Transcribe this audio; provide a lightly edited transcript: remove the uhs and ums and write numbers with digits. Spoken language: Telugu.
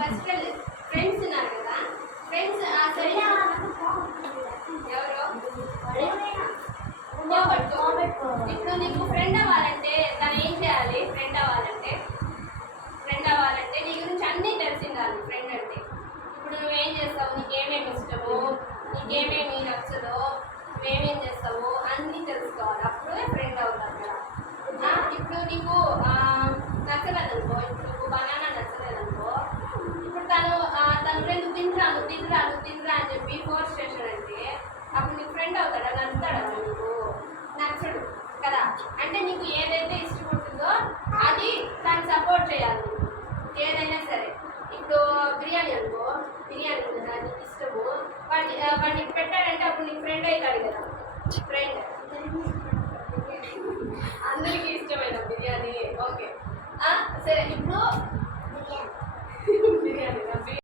బెస్ట్ ఫ్రెండ్స్ ఉన్నారు కదా, ఫ్రెండ్స్ సరే ఎవరు ఇప్పుడు నీకు ఫ్రెండ్ అవ్వాలంటే తను ఏం చేయాలి? ఫ్రెండ్ అవ్వాలంటే నీ గురించి అన్నీ తెలిసిండాలి. ఫ్రెండ్ అంటే ఇప్పుడు నువ్వేం చేస్తావు, నీకేమేమి ఇష్టమో, నీకేమేమి నచ్చదో, నువ్వేమేం చేస్తావో అన్నీ తెలుసుకోవాలి. అప్పుడే ఫ్రెండ్ అవుతావు కదా. ఇప్పుడు నీకు నచ్చలేదనుకో, ఇప్పుడు నీకు బనానా నచ్చలేదనుకో, ఇప్పుడు తను ఫ్రెండ్ తింటురా అని చెప్పి ఫోర్స్ చేశాడంటే అప్పుడు నీకు ఫ్రెండ్ అవుతాడా? నచ్చుతాడా? నీకు నచ్చడు కదా. అంటే నీకు ఏదైతే ఇష్టపడుతుందో అది దాన్ని సపోర్ట్ చేయాలి. ఏదైనా సరే ఇప్పుడు బిర్యానీ అనుకో, బిర్యానీ కదా నీకు ఇష్టము, వాడికి పెట్టాడంటే అప్పుడు నీకు ఫ్రెండ్ అవుతాడు కదా. ఫ్రెండ్ అందరికీ ఇష్టమైన బిర్యానీ. ఓకే సరే ఇప్పుడు బిర్యానీ